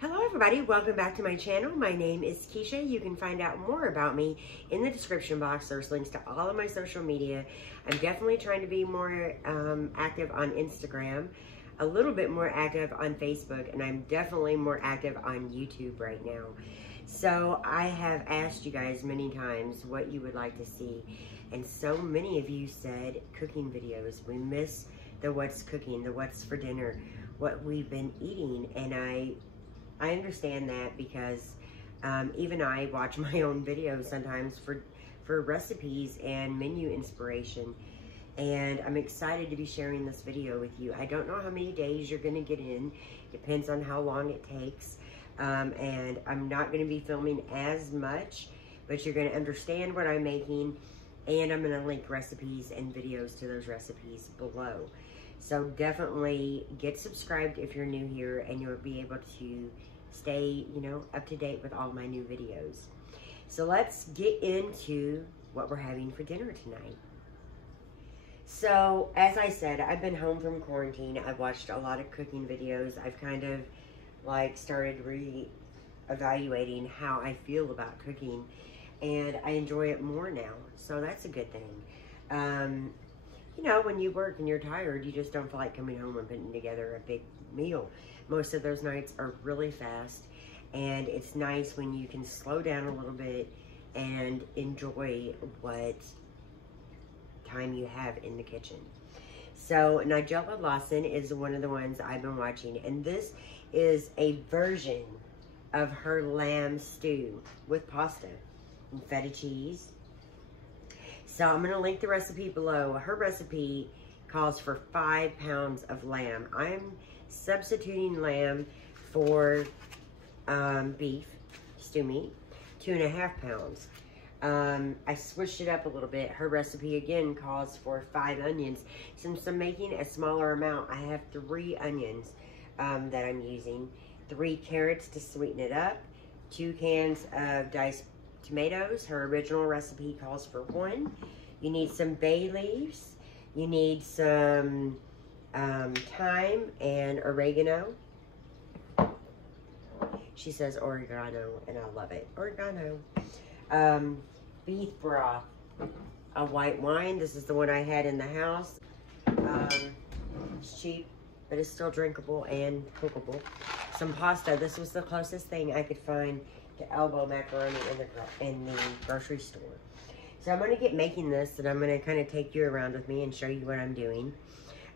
Hello everybody, welcome back to my channel. My name is Keisha. You can find out more about me in the description box. There's links to all of my social media. I'm definitely trying to be more active on Instagram, a little bit more active on Facebook, and I'm definitely more active on YouTube right now. So I have asked you guys many times what you would like to see, and so many of you said cooking videos. We miss the what's cooking, the what's for dinner, what we've been eating, and I understand that because even I watch my own videos sometimes for recipes and menu inspiration, and I'm excited to be sharing this video with you. I don't know how many days you're gonna get in. Depends on how long it takes, and I'm not gonna be filming as much, but you're gonna understand what I'm making, and I'm gonna link recipes and videos to those recipes below. So definitely get subscribed if you're new here, and you'll be able to stay, up to date with all my new videos. So let's get into what we're having for dinner tonight. So as I said, I've been home from quarantine. I've watched a lot of cooking videos. I've kind of started re-evaluating how I feel about cooking, and I enjoy it more now. So that's a good thing. When you work and you're tired, you just don't feel like coming home and putting together a big meal. Most of those nights are really fast, and it's nice when you can slow down a little bit and enjoy what time you have in the kitchen. So Nigella Lawson is one of the ones I've been watching, and this is a version of her lamb stew with pasta and feta cheese. So I'm going to link the recipe below. Her recipe calls for 5 pounds of lamb. I'm substituting lamb for beef, stew meat, 2.5 pounds. I switched it up a little bit. Her recipe again calls for 5 onions. Since I'm making a smaller amount, I have 3 onions that I'm using, 3 carrots to sweeten it up, 2 cans of diced tomatoes. Her original recipe calls for 1. You need some bay leaves. You need some thyme and oregano. She says oregano, and I love it. Oregano. Beef broth. A white wine. This is the one I had in the house. It's cheap, but it's still drinkable and cookable. Some pasta. This was the closest thing I could find to elbow macaroni in the grocery store. So I'm going to get making this, and I'm going to kind of take you around with me and show you what I'm doing.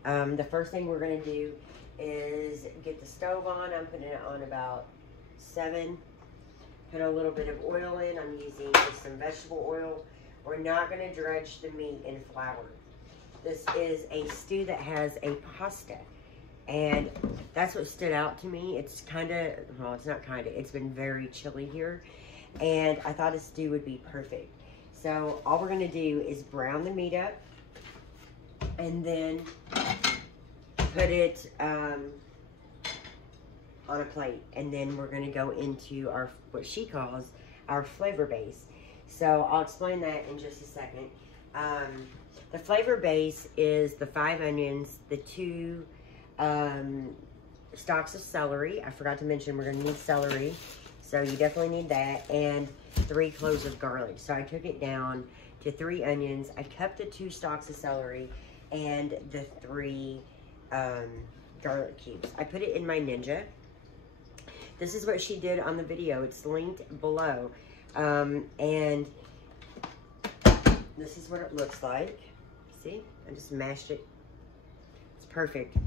The first thing we're going to do is get the stove on. I'm putting it on about 7. Put a little bit of oil in. I'm using just some vegetable oil. We're not going to dredge the meat in flour. This is a stew that has a pasta, and that's what stood out to me. It's kind of, well, it's not kind of, it's been very chilly here, and I thought a stew would be perfect. So all we're going to do is brown the meat up, and then put it on a plate, and then we're going to go into our, what she calls our flavor base. So I'll explain that in just a second. The flavor base is the 5 onions, the 2 stalks of celery. I forgot to mention we're going to need celery, so you definitely need that, and 3 cloves of garlic. So I took it down to 3 onions. I cut the 2 stalks of celery and the 3 garlic cubes. I put it in my Ninja. This is what she did on the video. It's linked below, and this is what it looks like. See, I just mashed it. It's perfect.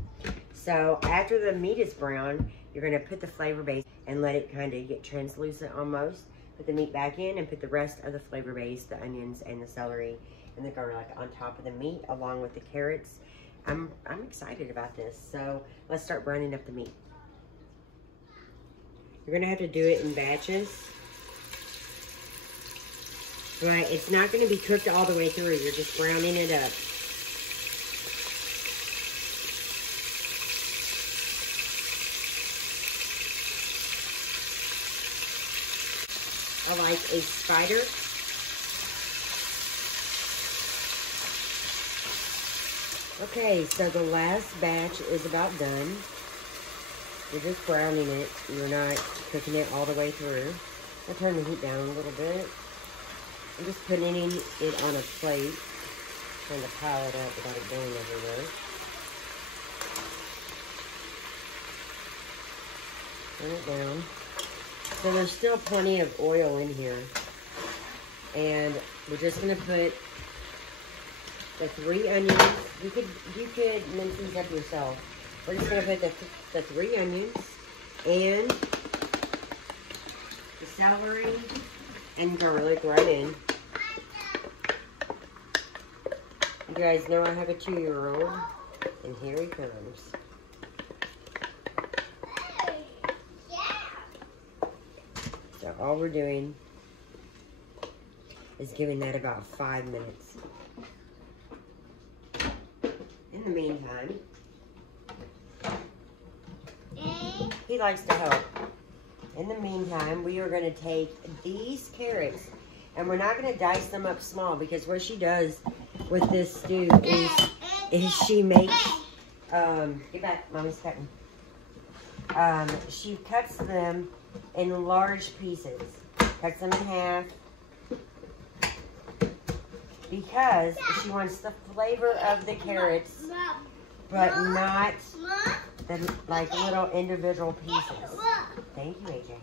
So after the meat is brown, you're going to put the flavor base and let it kind of get translucent almost. Put the meat back in and put the rest of the flavor base, the onions and the celery and the garlic, on top of the meat along with the carrots. I'm excited about this. So let's start browning up the meat. You're going to have to do it in batches, but it's not going to be cooked all the way through. You're just browning it up. I like a spider. Okay, so the last batch is about done. You're just browning it. You're not cooking it all the way through. I'll turn the heat down a little bit. I'm just putting it on a plate. Trying to pile it up without it going everywhere. Turn it down. So there's still plenty of oil in here. And we're just gonna put the 3 onions. You could mince these up yourself. We're just gonna put the 3 onions and the celery and garlic right in. You guys know I have a 2-year-old, and here he comes. So all we're doing is giving that about 5 minutes. In the meantime, he likes to help. In the meantime, we are going to take these carrots, and we're not going to dice them up small, because what she does with this stew is she makes, get back, Mommy's cutting. She cuts them in large pieces, cuts them in half, because she wants the flavor of the carrots, but not the like little individual pieces. Thank you, AJ.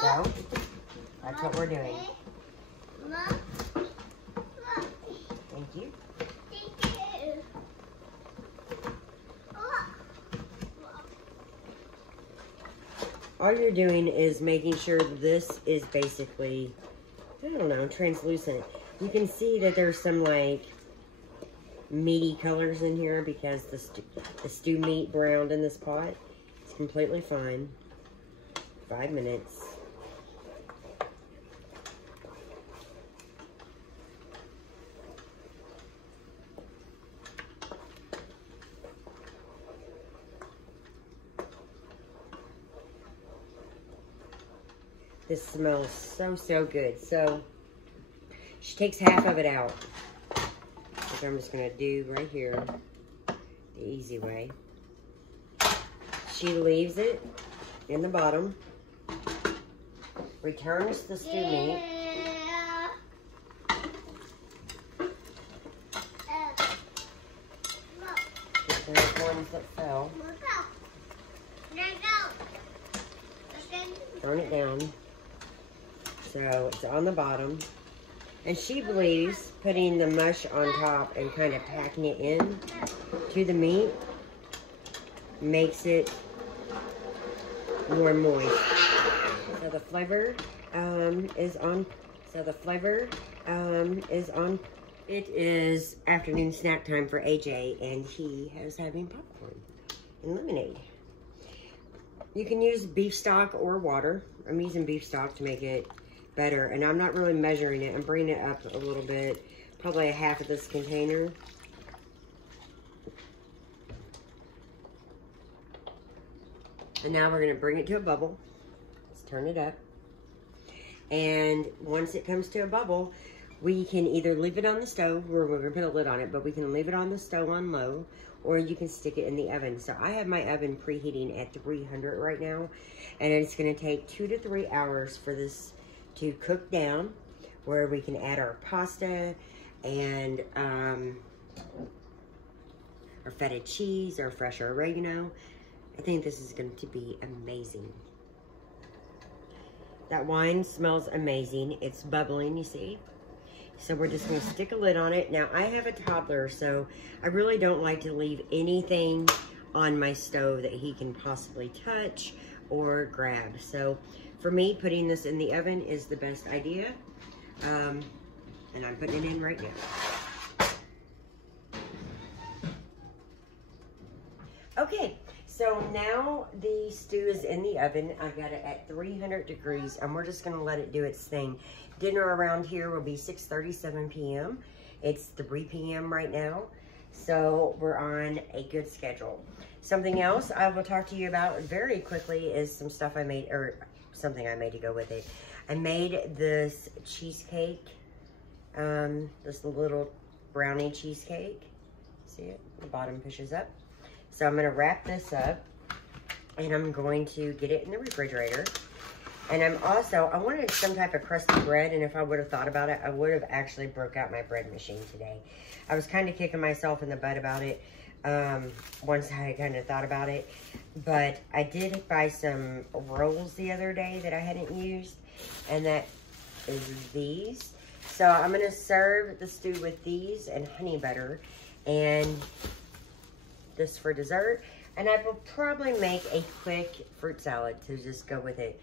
So, that's what we're doing. Thank you. All you're doing is making sure this is basically, I don't know, translucent. You can see that there's some like meaty colors in here because the stew meat browned in this pot. It's completely fine. 5 minutes. This smells so good. So she takes half of it out, which I'm just gonna do right here, the easy way. She leaves it in the bottom, returns the stew meat, just the ones that fell. Turn it down. So it's on the bottom. And she believes putting the mush on top and kind of packing it in to the meat makes it more moist. So the flavor is on. It is afternoon snack time for AJ, and he is having popcorn and lemonade. You can use beef stock or water. I'm using beef stock to make it better, and I'm not really measuring it. I'm bringing it up a little bit, probably a half of this container. And now we're going to bring it to a bubble. Let's turn it up. And once it comes to a bubble, we can either leave it on the stove, or we're going to put a lid on it, but we can leave it on the stove on low, or you can stick it in the oven. So I have my oven preheating at 300 right now, and it's going to take 2 to 3 hours for this to cook down, where we can add our pasta and our feta cheese, our fresh oregano. I think this is going to be amazing. That wine smells amazing. It's bubbling, you see. So we're just going to stick a lid on it. Now, I have a toddler, so I really don't like to leave anything on my stove that he can possibly touch or grab. So for me, putting this in the oven is the best idea. And I'm putting it in right now. Okay, so now the stew is in the oven. I got it at 300 degrees, and we're just gonna let it do its thing. Dinner around here will be 6:37 p.m. It's 3 p.m. right now, so we're on a good schedule. Something else I will talk to you about very quickly is some stuff I made, or something I made to go with it. I made this cheesecake, this little brownie cheesecake. See it? The bottom pushes up. So I'm gonna wrap this up and I'm going to get it in the refrigerator. And I wanted some type of crusty bread, and if I would have thought about it, I would have actually broke out my bread machine today. I was kind of kicking myself in the butt about it once I kind of thought about it. But I did buy some rolls the other day that I hadn't used, and that is these. So I'm going to serve the stew with these and honey butter, and this for dessert. And I will probably make a quick fruit salad to just go with it.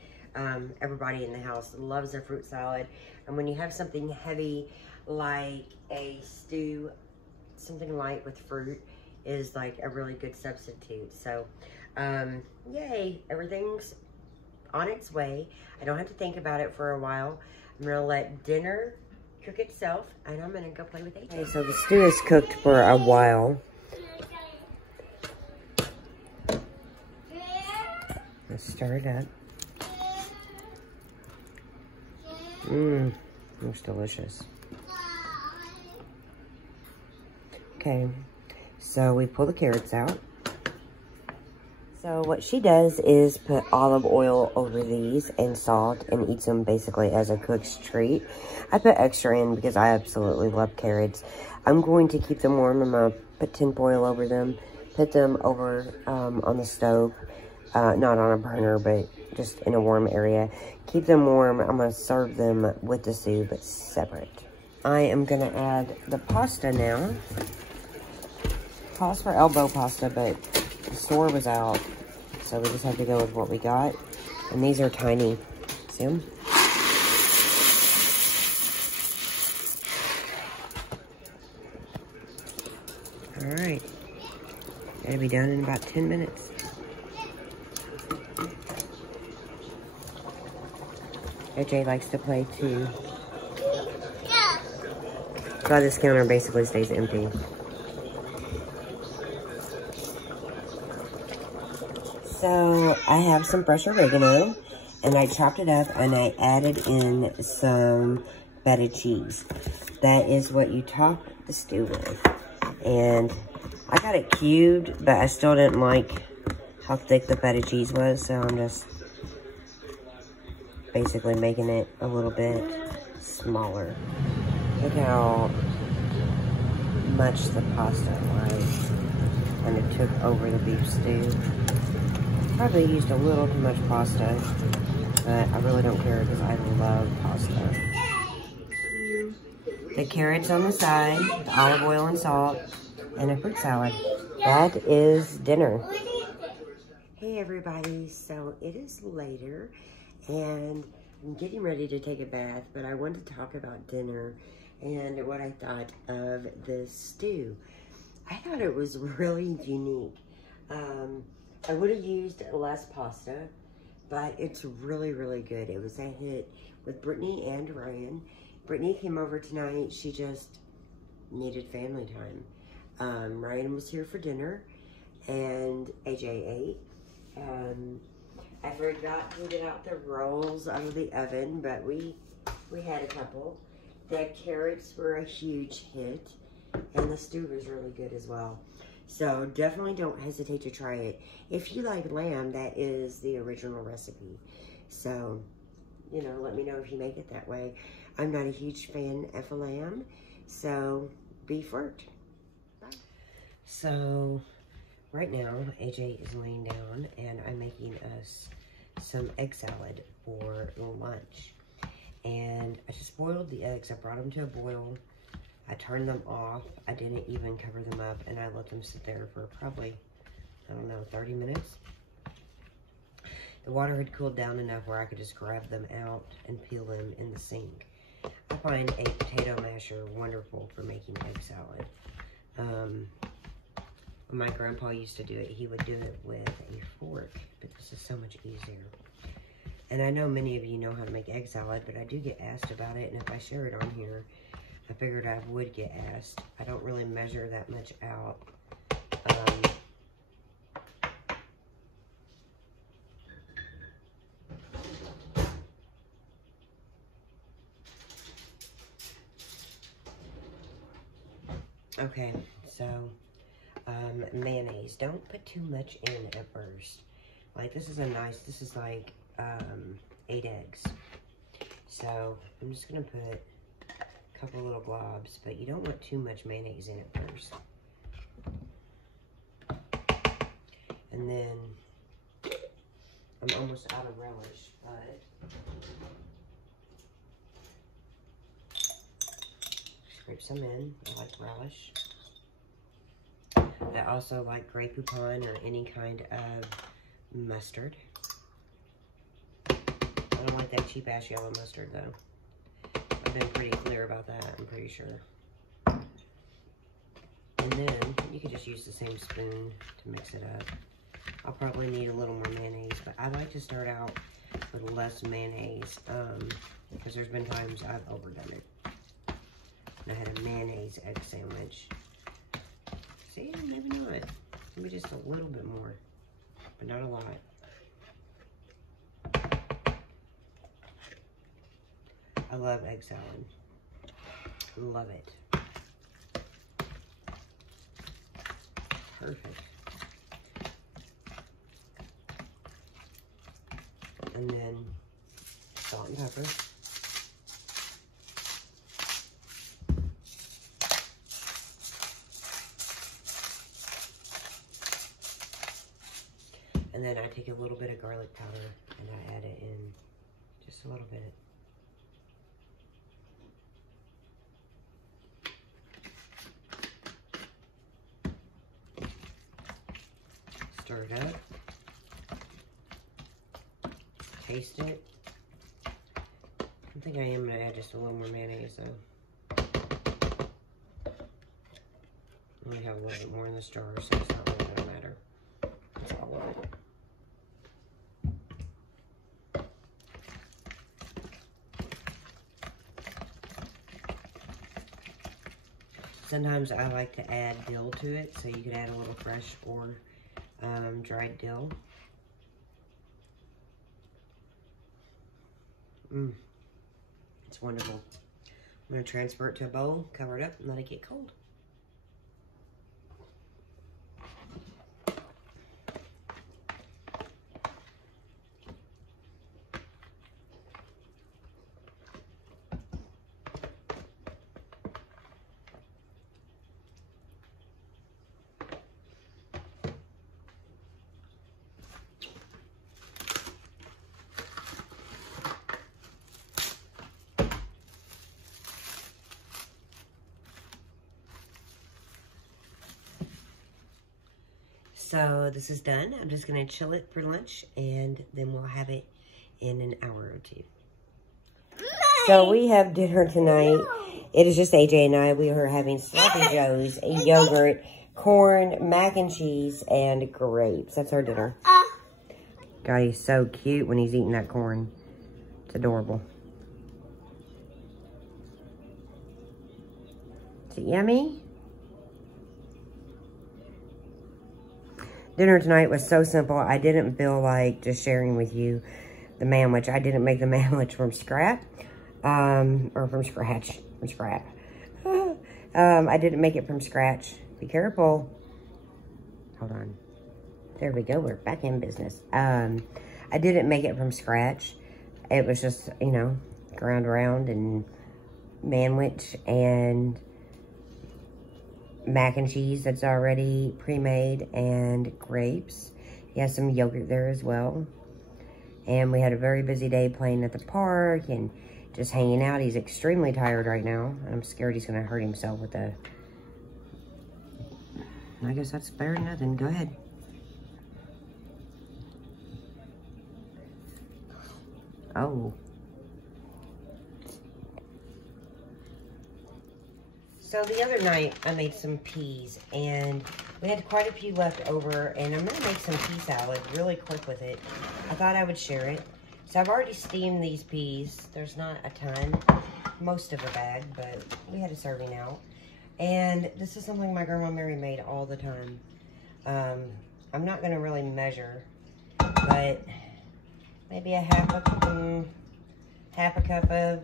Everybody in the house loves a fruit salad. And when you have something heavy like a stew, something light with fruit is like a really good substitute. So, yay, everything's on its way. I don't have to think about it for a while. I'm gonna let dinner cook itself, and I'm gonna go play with AJ. Okay, so the stew is cooked for a while. Let's stir it up. Looks delicious. Okay, so we pull the carrots out. So what she does is put olive oil over these and salt and eats them basically as a cook's treat. I put extra in because I absolutely love carrots. I'm going to keep them warm. I'm going to put tin foil over them, put them over on the stove, not on a burner, but just in a warm area. Keep them warm. I'm going to serve them with the stew, but separate. I am going to add the pasta now. Calls for elbow pasta, but the store was out, so we just have to go with what we got. And these are tiny. See them? All right. It'll be done in about 10 minutes. AJ likes to play too. So this counter basically stays empty. So I have some fresh oregano, and I chopped it up and I added in some feta cheese. That is what you top the stew with. And I got it cubed, but I still didn't like how thick the feta cheese was, so I'm just basically making it a little bit smaller. Look how much the pasta was, and it took over the beef stew. Probably used a little too much pasta, but I really don't care because I love pasta. The carrots on the side, the olive oil and salt, and a fruit salad. That is dinner. Hey everybody, so it is later, and I'm getting ready to take a bath, but I wanted to talk about dinner and what I thought of this stew. I thought it was really unique. I would have used less pasta, but it's really, really good. It was a hit with Brittany and Ryan. Brittany came over tonight. She just needed family time. Ryan was here for dinner, and AJ ate. I forgot to get out the rolls out of the oven, but we had a couple. The carrots were a huge hit, and the stew was really good as well. So definitely don't hesitate to try it. If you like lamb, that is the original recipe. So, you know, let me know if you make it that way. I'm not a huge fan of lamb, so beef worked. Bye. So, right now, AJ is laying down, and I'm making us some egg salad for lunch. And I just boiled the eggs. I brought them to a boil. I turned them off. I didn't even cover them up, and I let them sit there for probably, I don't know, 30 minutes. The water had cooled down enough where I could just grab them out and peel them in the sink. I find a potato masher wonderful for making egg salad. When my grandpa used to do it, he would do it with a fork, but this is so much easier. And I know many of you know how to make egg salad, but I do get asked about it, and if I share it on here, I figured I would get asked. I don't really measure that much out. Okay, so mayonnaise. Don't put too much in at first. Like, this is like 8 eggs. So, I'm just going to put a couple little globs, but you don't want too much mayonnaise in at first. And then, I'm almost out of relish, but scrape some in. I like relish. I also like Grey Poupon or any kind of mustard. I don't like that cheap-ass yellow mustard, though. I've been pretty clear about that, I'm pretty sure. And then, you could just use the same spoon to mix it up. I'll probably need a little more mayonnaise, but I like to start out with less mayonnaise, because there's been times I've overdone it. And I had a mayonnaise egg sandwich. See, maybe not. Maybe just a little bit more, but not a lot. I love egg salad. Love it. Perfect. And then salt and pepper. And then I take a little bit of garlic powder and I add it in just a little bit. Stir it up. Taste it. I think I am going to add just a little more mayonnaise though. I only have a little bit more in the jar, so it's not really going to matter. That's all of it. Sometimes I like to add dill to it, so you could add a little fresh or dried dill. It's wonderful. I'm going to transfer it to a bowl, cover it up, and let it get cold. So this is done. I'm just going to chill it for lunch, and then we'll have it in an hour or two. So we have dinner tonight. It is just AJ and I. We are having Sloppy Joe's, yogurt, corn, mac and cheese, and grapes. That's our dinner. God, he's so cute when he's eating that corn. It's adorable. Is it yummy? Dinner tonight was so simple. I didn't feel like just sharing with you the manwich. I didn't make the manwich from scratch. Or from scratch. From scrap. I didn't make it from scratch. Be careful. Hold on. There we go. We're back in business. I didn't make it from scratch. It was just, you know, ground around and manwich and mac and cheese that's already pre-made, and grapes. He has some yogurt there as well. And we had a very busy day playing at the park and just hanging out. He's extremely tired right now. I'm scared he's going to hurt himself with the... I guess that's better than nothing. Go ahead. Oh. So the other night, I made some peas, and we had quite a few left over, and I'm going to make some pea salad really quick with it. I thought I would share it. So I've already steamed these peas. There's not a ton, most of a bag, but we had a serving out. And this is something my Grandma Mary made all the time. I'm not going to really measure, but maybe a half a cup of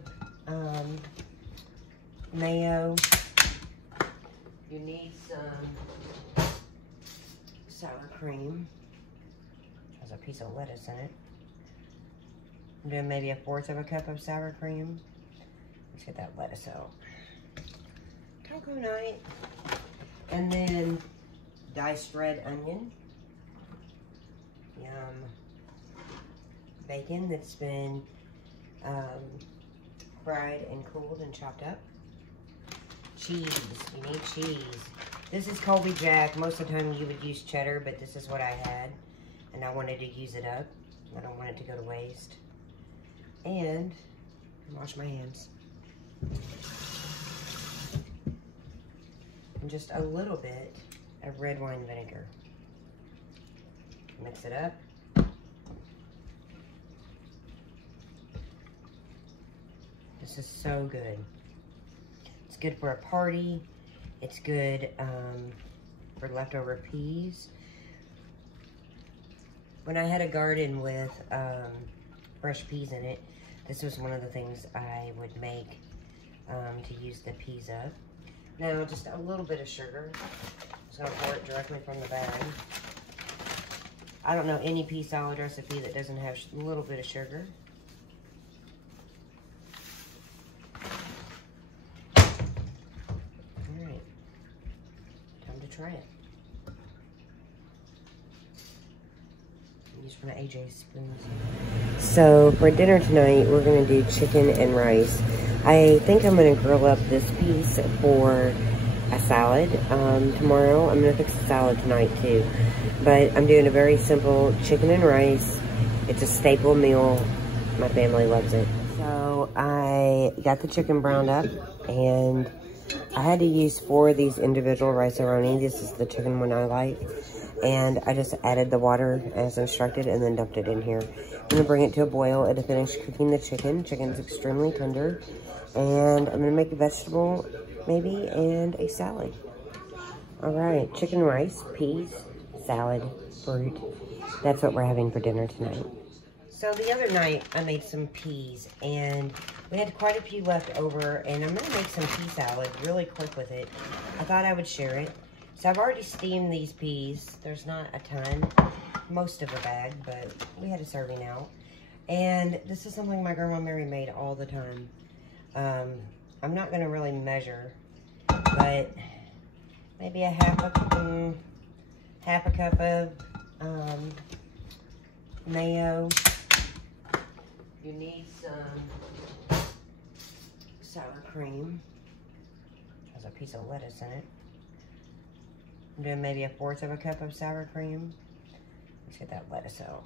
mayo. You need some sour cream. Has a piece of lettuce in it. I'm doing maybe 1/4 cup of sour cream. Let's get that lettuce out. Taco night. And then diced red onion. Yum. Bacon that's been fried and cooled and chopped up. Cheese. You need cheese. This is Colby Jack. Most of the time you would use cheddar, but this is what I had. And I wanted to use it up. I don't want it to go to waste. And wash my hands. And just a little bit of red wine vinegar. Mix it up. This is so good. It's good for a party. It's good for leftover peas. When I had a garden with fresh peas in it, this was one of the things I would make to use the peas up. Now, just a little bit of sugar. So I'll pour it directly from the bag. I don't know any pea salad recipe that doesn't have a little bit of sugar. Alright. Time to try it. Use one of AJ's spoons. So for dinner tonight, we're going to do chicken and rice. I think I'm going to grill up this piece for a salad. Tomorrow, I'm going to fix a salad tonight too. But I'm doing a very simple chicken and rice. It's a staple meal. My family loves it. So I got the chicken browned up, and I had to use 4 of these individual rice-a-roni. This is the chicken one I like. And I just added the water as instructed and then dumped it in here. I'm going to bring it to a boil and to finish cooking the chicken. Chicken's extremely tender. And I'm going to make a vegetable, maybe, and a salad. Alright, chicken, rice, peas, salad, fruit. That's what we're having for dinner tonight. So the other night, I made some peas, and we had quite a few left over, and I'm going to make some pea salad really quick with it. I thought I would share it. So I've already steamed these peas. There's not a ton, most of a bag, but we had a serving out. And this is something my Grandma Mary made all the time. I'm not gonna really measure, but maybe a half a cup of mayo. You need some sour cream. Has a piece of lettuce in it. I'm doing maybe 1/4 cup of sour cream. Let's get that lettuce out.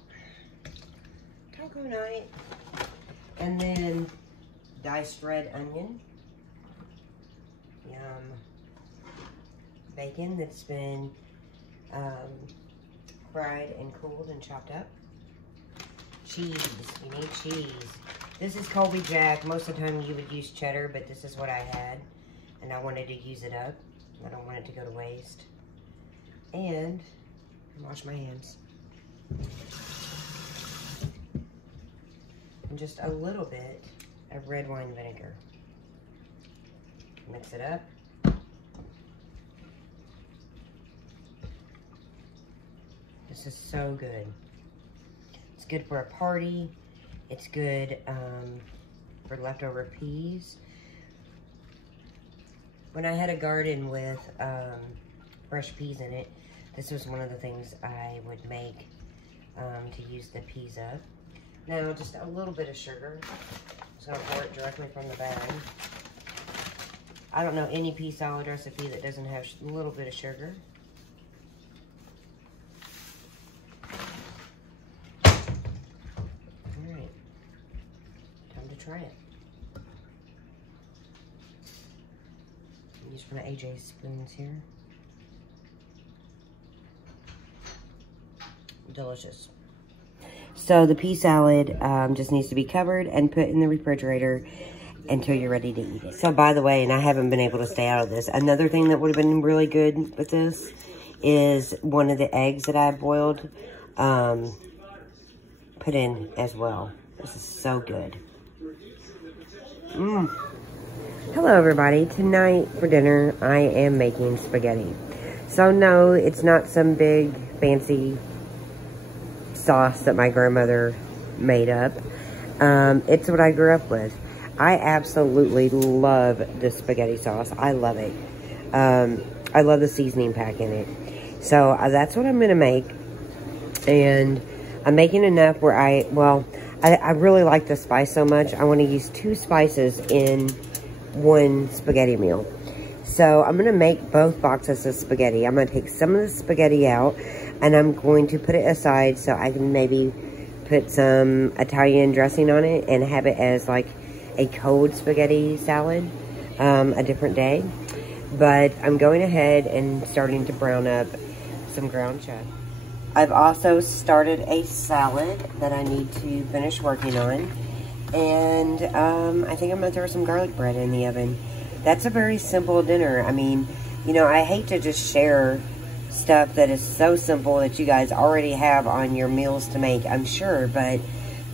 Taco night. And then diced red onion. Yum. Bacon that's been fried and cooled and chopped up. Cheese. You need cheese. This is Colby Jack. Most of the time you would use cheddar, but this is what I had. And I wanted to use it up. I don't want it to go to waste. And wash my hands. And just a little bit of red wine vinegar. Mix it up. This is so good. It's good for a party. It's good for leftover peas. When I had a garden with fresh peas in it, this was one of the things I would make to use the peas up. Now, just a little bit of sugar. So I'll pour it directly from the bag. I don't know any pea salad recipe that doesn't have a little bit of sugar. Alright. Time to try it. Use one of AJ's spoons here. Delicious. So the pea salad just needs to be covered and put in the refrigerator until you're ready to eat it. So by the way, and I haven't been able to stay out of this, another thing that would have been really good with this is one of the eggs that I boiled, put in as well. This is so good. Hello everybody. Tonight for dinner, I am making spaghetti. So no, it's not some big fancy sauce that my grandmother made up. It's what I grew up with. I absolutely love this spaghetti sauce. I love it. I love the seasoning pack in it. So that's what I'm going to make. And I'm making enough where I really like the spice so much. I want to use 2 spices in 1 spaghetti meal. So I'm going to make both boxes of spaghetti. I'm going to take some of the spaghetti out and I'm going to put it aside so I can maybe put some Italian dressing on it and have it as like a cold spaghetti salad a different day. But I'm going ahead and starting to brown up some ground chuck. I've also started a salad that I need to finish working on. And I think I'm going to throw some garlic bread in the oven. That's a very simple dinner. I mean, you know, I hate to just share stuff that is so simple that you guys already have on your meals to make, I'm sure. But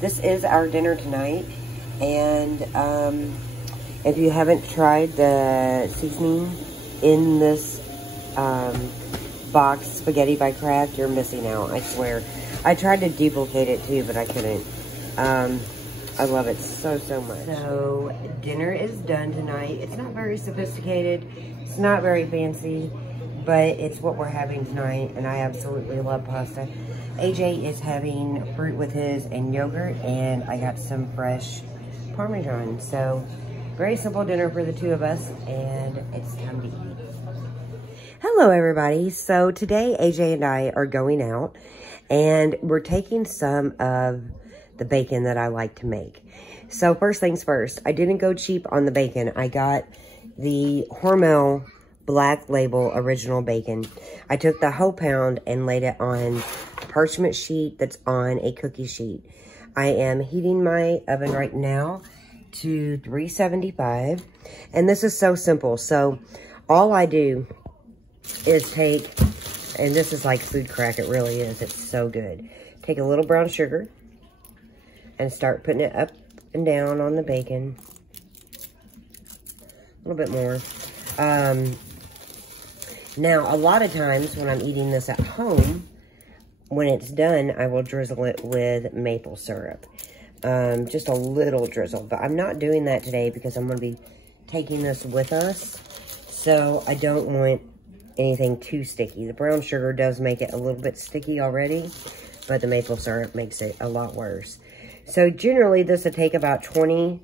this is our dinner tonight. And if you haven't tried the seasoning in this box, Spaghetti by Kraft, you're missing out, I swear. I tried to duplicate it too, but I couldn't. I love it so, so much. So, dinner is done tonight. It's not very sophisticated. It's not very fancy, but it's what we're having tonight, and I absolutely love pasta. AJ is having fruit with his and yogurt, and I got some fresh Parmesan. So, very simple dinner for the 2 of us, and it's time to eat. Hello, everybody. So, today, AJ and I are going out, and we're taking some of the bacon that I like to make. So first things first, I didn't go cheap on the bacon. I got the Hormel Black Label Original Bacon. I took the whole pound and laid it on a parchment sheet that's on a cookie sheet. I am heating my oven right now to 375. And this is so simple. So all I do is take, and this is like food crack, it really is. It's so good. Take a little brown sugar and start putting it up and down on the bacon. A little bit more. Now, a lot of times when I'm eating this at home, when it's done, I will drizzle it with maple syrup. Just a little drizzle. But I'm not doing that today because I'm going to be taking this with us. So I don't want anything too sticky. The brown sugar does make it a little bit sticky already, but the maple syrup makes it a lot worse. So generally this will take about 20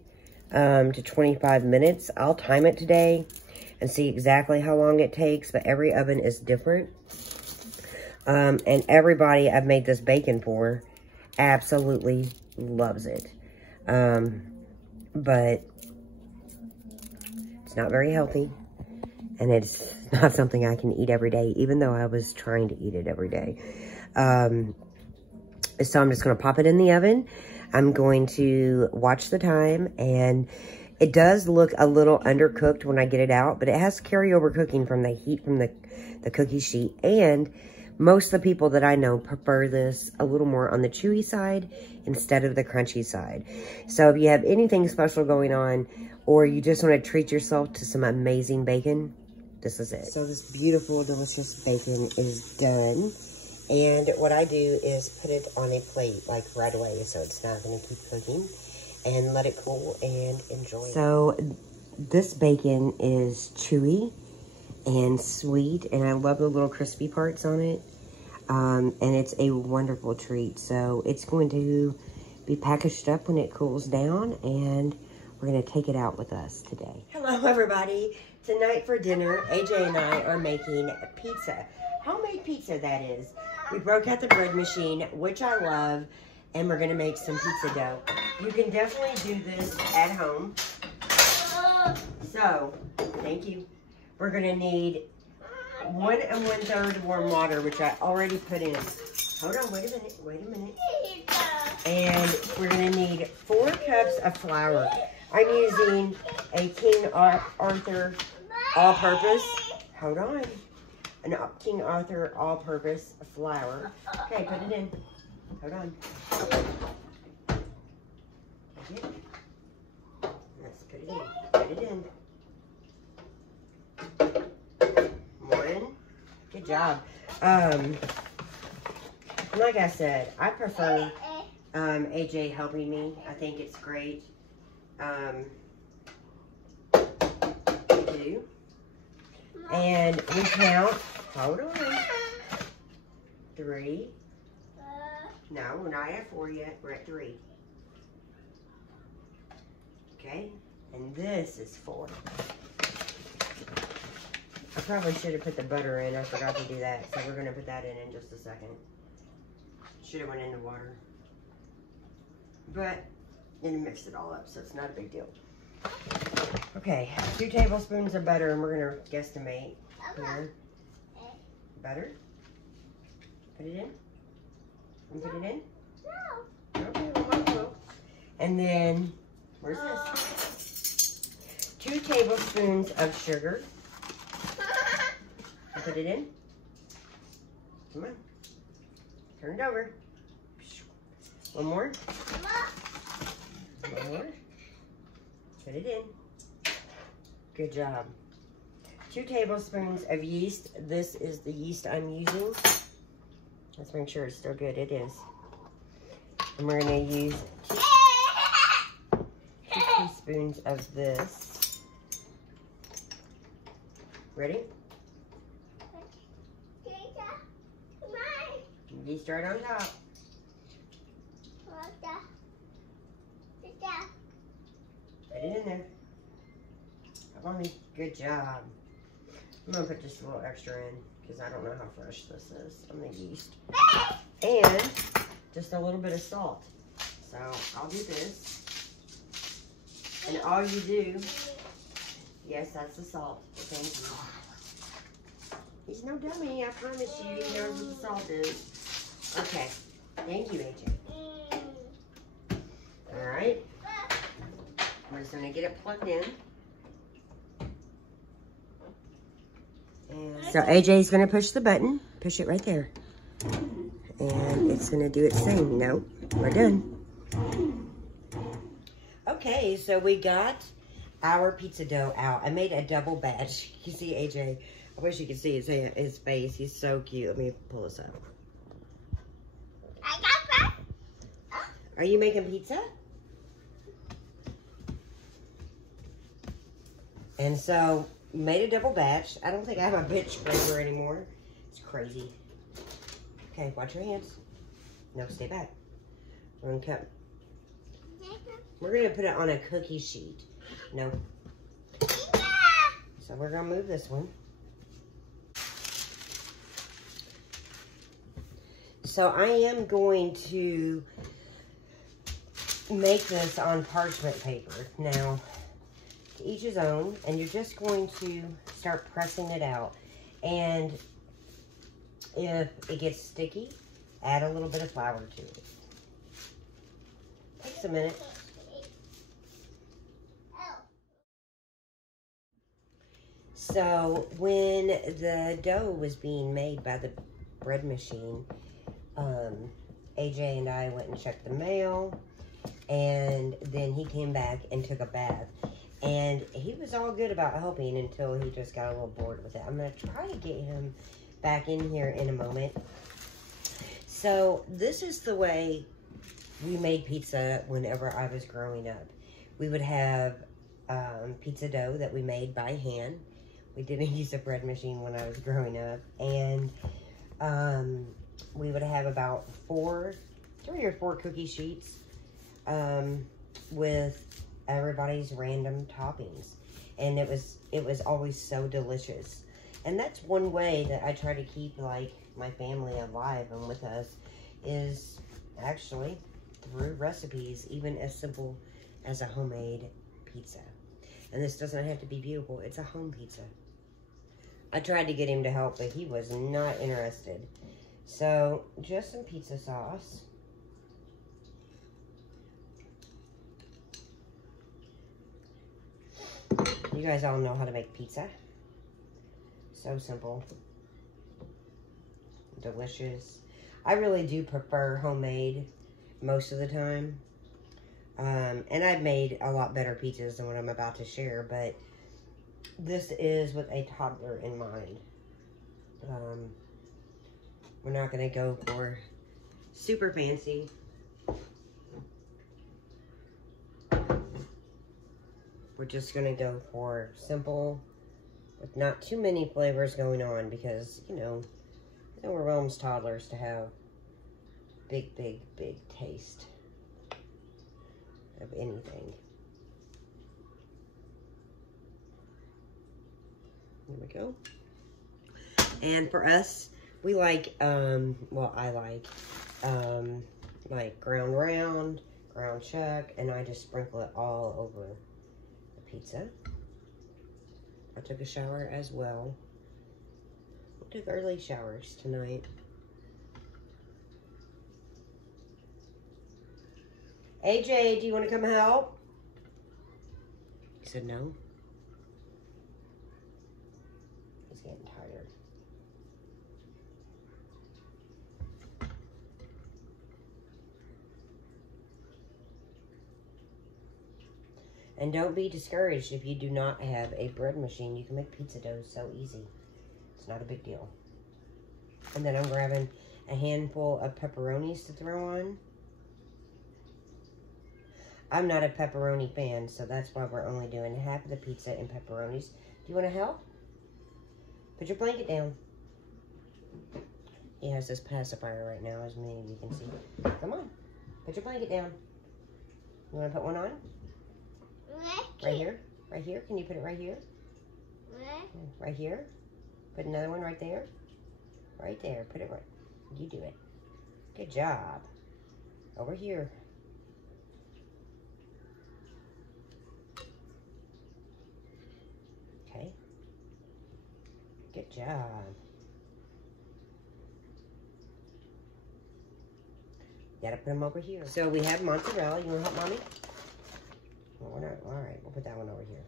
to 25 minutes. I'll time it today and see exactly how long it takes, but every oven is different. And everybody I've made this bacon for absolutely loves it. But it's not very healthy, and it's not something I can eat every day, even though I was trying to eat it every day. So I'm just going to pop it in the oven. I'm going to watch the time, and it does look a little undercooked when I get it out, but it has carryover cooking from the heat from the cookie sheet. And most of the people that I know prefer this a little more on the chewy side instead of the crunchy side. So if you have anything special going on, or you just want to treat yourself to some amazing bacon, this is it. So this beautiful, delicious bacon is done. And what I do is put it on a plate, like right away, so it's not going to keep cooking, and let it cool and enjoy it. So this bacon is chewy and sweet, and I love the little crispy parts on it. And it's a wonderful treat. So it's going to be packaged up when it cools down, and we're going to take it out with us today. Hello, everybody. Tonight for dinner, AJ and I are making pizza. Homemade pizza, that is. We broke out the bread machine, which I love, and we're going to make some pizza dough. You can definitely do this at home. So, thank you. We're going to need 1 1/3 warm water, which I already put in. Hold on, wait a minute. And we're going to need 4 cups of flour. I'm using a King Arthur all-purpose. Hold on. An King Arthur all-purpose flour. Okay, put it in. Hold on. Let's put it in. Put it in. 1. Good job. Like I said, I prefer AJ helping me. I think it's great. We do. And we count. Hold on. 3. No, we're not at 4 yet. We're at 3. Okay. And this is 4. I probably should have put the butter in. I forgot to do that. So we're going to put that in just a second. Should have went in the water. But then mix it all up, so it's not a big deal. Okay, 2 tablespoons of butter, and we're going to guesstimate here. Butter. Put it in. And put it in? No. Okay, well. And then, where's this? 2 tablespoons of sugar. Put it in. Come on. Turn it over. One more. One more. Put it in. Good job. 2 tablespoons of yeast. This is the yeast I'm using. Let's make sure it's still good. It is. And we're going to use 2 teaspoons of this. Ready? Yeast right on top. Put it in there. Come on, good job. I'm going to put just a little extra in because I don't know how fresh this is on the yeast. And just a little bit of salt. So I'll do this. And all you do, yes, that's the salt. Thank you. He's no dummy, I promise you. He knows what the salt is. Okay. Thank you, AJ. All right. We're just going to get it plugged in. And so AJ's going to push the button. Push it right there. And it's going to do its thing. Nope. We're done. Okay, so we got our pizza dough out. I made a double batch. You see AJ. I wish you could see his face. He's so cute. Let me pull this up. Are you making pizza? And so, made a double batch. I don't think I have a bitch flavor anymore. It's crazy. Okay, watch your hands. No, stay back. We're gonna cut. We're gonna put it on a cookie sheet. No. So we're gonna move this one. So I am going to make this on parchment paper. Now, to each his own, and you're just going to start pressing it out. And if it gets sticky, add a little bit of flour to it. Takes a minute. So when the dough was being made by the bread machine, AJ and I went and checked the mail, and then he came back and took a bath. And he was all good about helping until he just got a little bored with it. I'm going to try to get him back in here in a moment. So this is the way we made pizza whenever I was growing up. We would have pizza dough that we made by hand. We didn't use a bread machine when I was growing up. And we would have about 3 or 4 cookie sheets with everybody's random toppings. And it was always so delicious. And that's one way that I try to keep like my family alive and with us, is actually through recipes, even as simple as a homemade pizza. And this doesn't have to be beautiful, it's a home pizza. I tried to get him to help, but he was not interested. So just some pizza sauce. You guys all know how to make pizza. So simple. Delicious. I really do prefer homemade most of the time. And I've made a lot better pizzas than what I'm about to share, but this is with a toddler in mind. We're not gonna go for super fancy. We're just gonna go for simple, with not too many flavors going on, because, you know, overwhelms toddlers to have big taste of anything. There we go. And for us, we like, well, I like ground round, ground chuck, and I just sprinkle it all over the pizza. I took a shower as well. We took early showers tonight. AJ, do you want to come help? He said no. He's getting tired. And don't be discouraged if you do not have a bread machine. You can make pizza dough so easy. It's not a big deal. And then I'm grabbing a handful of pepperonis to throw on. I'm not a pepperoni fan, so that's why we're only doing half of the pizza in pepperonis. Do you want to help? Put your blanket down. He has this pacifier right now, as many of you can see. Come on. Put your blanket down. You want to put one on? Right here? Right here? Can you put it right here? Right here? Put another one right there? Right there. Put it right. You do it. Good job. Over here. Okay. Good job. Gotta put them over here. So we have mozzarella. You wanna help Mommy? Well, we're not. All right, we'll put that one over here.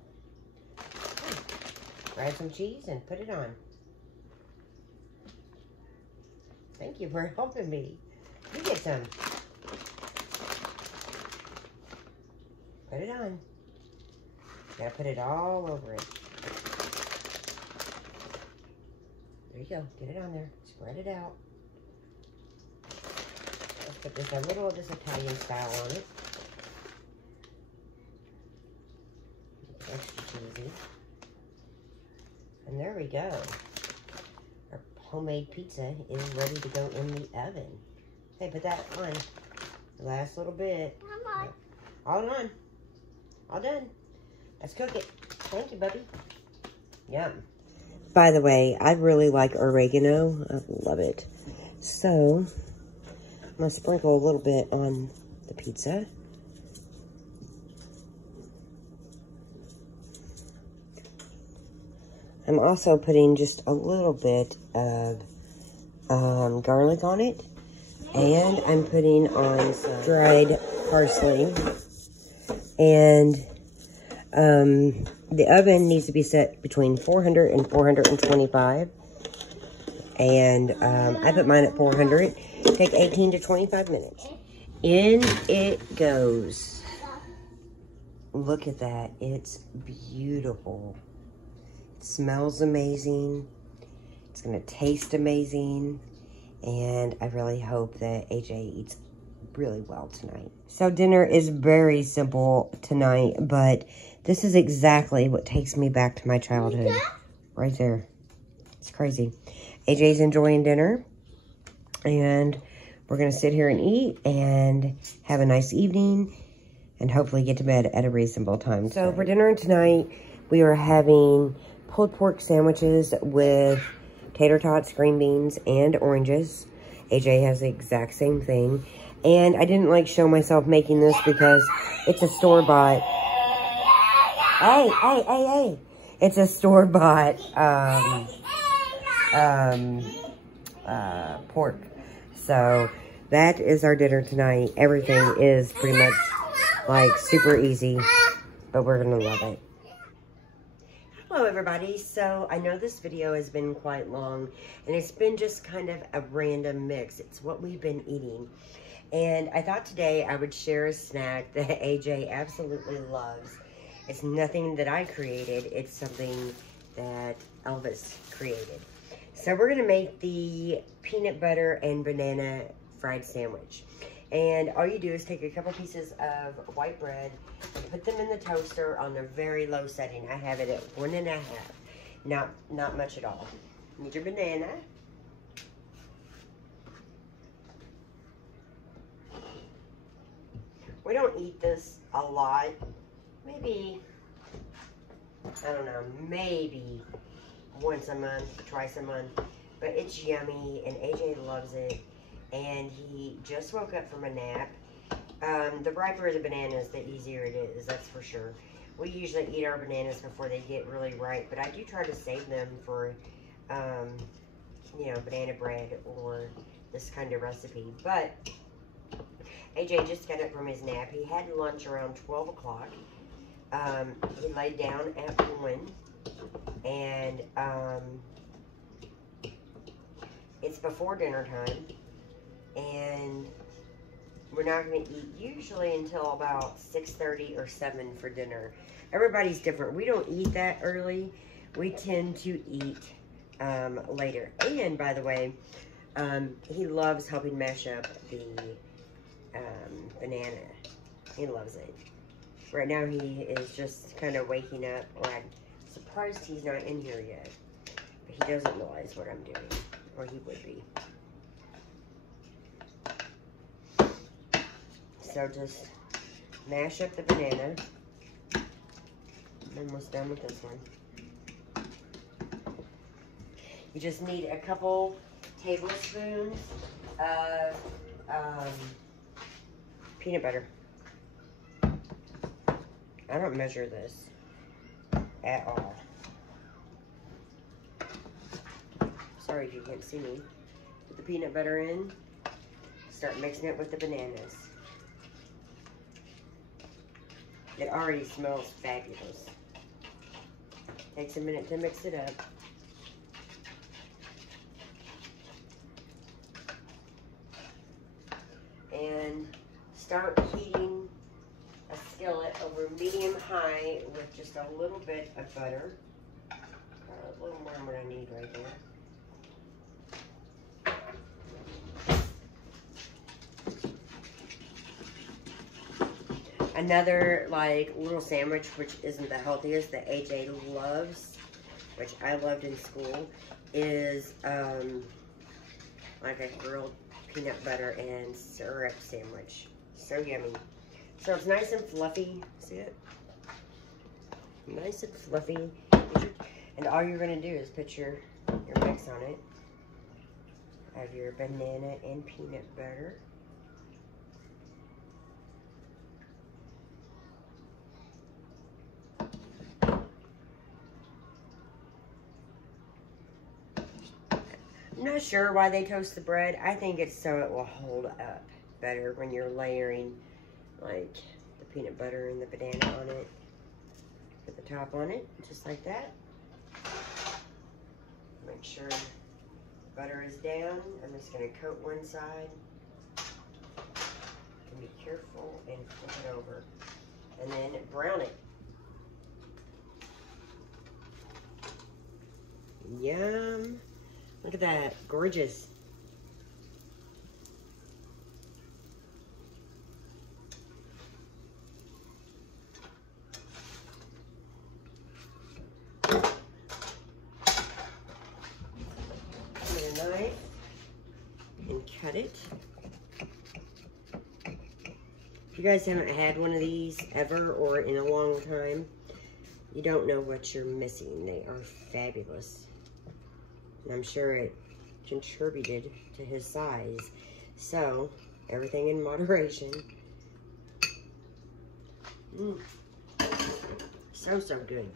Grab some cheese and put it on. Thank you for helping me. You get some. Put it on. Gotta put it all over it. There you go. Get it on there. Spread it out. Let's put just a little of this Italian style on it. Extra cheesy. And there we go. Our homemade pizza is ready to go in the oven. Hey, put that on. The last little bit. Come on. All on. All done. Let's cook it. Thank you, Bubby. Yum. By the way, I really like oregano. I love it. So, I'm going to sprinkle a little bit on the pizza. I'm also putting just a little bit of garlic on it. And I'm putting on some dried parsley. And the oven needs to be set between 400 and 425. And I put mine at 400. Take 18 to 25 minutes. In it goes. Look at that. It's beautiful. It smells amazing. It's going to taste amazing. And I really hope that AJ eats really well tonight. So dinner is very simple tonight, but this is exactly what takes me back to my childhood. Right there. It's crazy. AJ's enjoying dinner, and we're going to sit here and eat and have a nice evening and hopefully get to bed at a reasonable time. So for dinner tonight, we are having pulled pork sandwiches with tater tots, green beans, and oranges. AJ has the exact same thing. And I didn't show myself making this because it's a store-bought. Hey. It's a store-bought pork. So that is our dinner tonight. Everything is pretty much super easy, but we're gonna love it. Hello everybody. So I know this video has been quite long, and it's been just kind of a random mix. It's what we've been eating. And I thought today I would share a snack that AJ absolutely loves. It's nothing that I created. It's something that Elvis created. So we're gonna make the peanut butter and banana fried sandwich. And all you do is take a couple pieces of white bread and put them in the toaster on a very low setting. I have it at 1.5. Not much at all. Need your banana. We don't eat this a lot. Maybe, I don't know, maybe once a month, twice a month. But it's yummy, and AJ loves it. And he just woke up from a nap. The riper the bananas, the easier it is, that's for sure. We usually eat our bananas before they get really ripe, but I do try to save them for, you know, banana bread or this kind of recipe. But AJ just got up from his nap. He had lunch around 12 o'clock. He laid down at 1, and it's before dinner time, and we're not going to eat usually until about 6:30 or 7 for dinner. Everybody's different. We don't eat that early. We tend to eat later. And by the way, he loves helping mash up the banana. He loves it. Right now he is just kind of waking up. Well, I'm surprised he's not in here yet. But he doesn't realize what I'm doing. Or he would be. So just mash up the banana. I'm almost done with this one. You just need a couple tablespoons of peanut butter. I don't measure this at all. Sorry if you can't see me. Put the peanut butter in. Start mixing it with the bananas. It already smells fabulous. Takes a minute to mix it up. And start heating a skillet over medium-high with just a little bit of butter. A little more than what I need right there. Another like little sandwich, which isn't the healthiest, that AJ loves, which I loved in school, is like a grilled peanut butter and syrup sandwich. So yummy. So it's nice and fluffy. See it? Nice and fluffy. And all you're gonna do is put your mix on it. Have your banana and peanut butter. I'm not sure why they toast the bread. I think it's so it will hold up better when you're layering like the peanut butter and the banana on it. Put the top on it, just like that. Make sure butter is down. I'm just gonna coat one side. And be careful and flip it over. And then brown it. Yum. Look at that, gorgeous. Get a knife and cut it. If you guys haven't had one of these ever or in a long time, you don't know what you're missing. They are fabulous. And I'm sure it contributed to his size. So, everything in moderation. So good.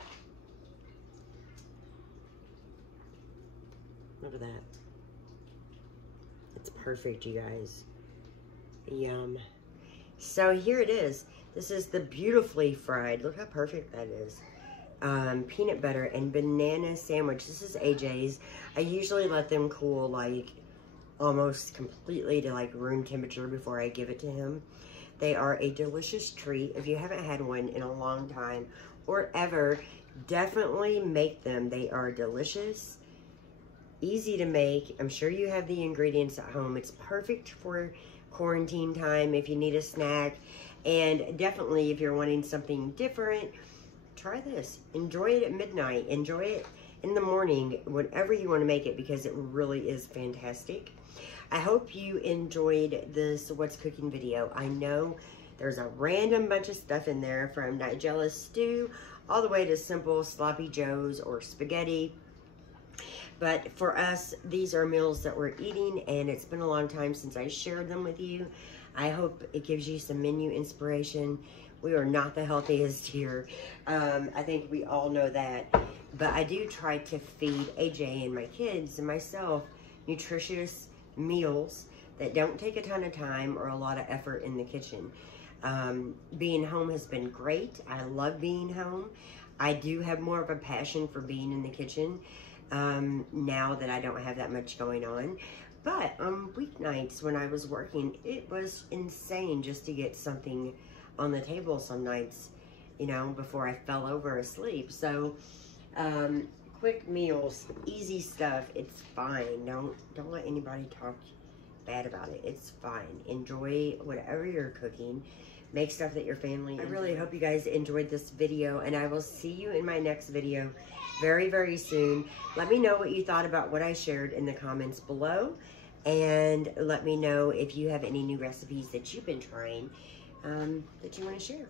Look at that. It's perfect, you guys. Yum. So here it is. This is the beautifully fried. Look how perfect that is. Peanut butter and banana sandwich. This is AJ's. I usually let them cool like almost completely to like room temperature before I give it to him. They are a delicious treat. If you haven't had one in a long time or ever, definitely make them. They are delicious. easy to make. I'm sure you have the ingredients at home. It's perfect for quarantine time if you need a snack. And definitely if you're wanting something different, try this. Enjoy it at midnight. Enjoy it in the morning, whenever you want to make it, because it really is fantastic. I hope you enjoyed this What's Cooking video. I know there's a random bunch of stuff in there, from Nigella stew all the way to simple sloppy joes or spaghetti. But for us, these are meals that we're eating, and it's been a long time since I shared them with you. I hope it gives you some menu inspiration. We are not the healthiest here. I think we all know that. But I do try to feed AJ and my kids and myself nutritious meals that don't take a ton of time or a lot of effort in the kitchen. Being home has been great. I love being home. I do have more of a passion for being in the kitchen now that I don't have that much going on. But on weeknights when I was working, it was insane just to get something on the table some nights, you know, before I fell over asleep. So quick meals, easy stuff, it's fine. Don't let anybody talk bad about it. It's fine. Enjoy whatever you're cooking. Make stuff that your family enjoys. I really hope you guys enjoyed this video, and I will see you in my next video very, very soon. Let me know what you thought about what I shared in the comments below, and let me know if you have any new recipes that you've been trying that you want to share.